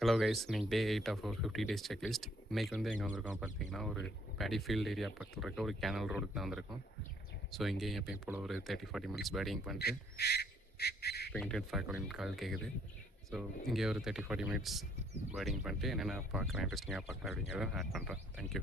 Hello guys, இன்னைக்கு டே 8 of ஒரு 50 days checklist. இன்றைக்கி வந்து எங்கே வந்திருக்கோம் பார்த்தீங்கன்னா, ஒரு பேடி ஃபீல்டு ஏரியா பக்கத்தில் இருக்க ஒரு கேனல் ரோடுக்கு தான் வந்திருக்கோம். ஸோ இங்கேயும் எப்பயும் போல் ஒரு 30-40 மினிட்ஸ் பேட்டிங் பண்ணிட்டு பெயிண்டட் ஃப்ளாக் அப்படின்னு கால் கேட்குது. ஸோ இங்கே ஒரு 30-40 மினிட்ஸ் பேட்டிங் பண்ணிட்டு என்னென்ன பார்க்குறேன், இன்ட்ரெஸ்டிங்காக பார்க்குறேன் அப்படிங்கிறத ஆட் பண்ணுறேன். தேங்க்யூ.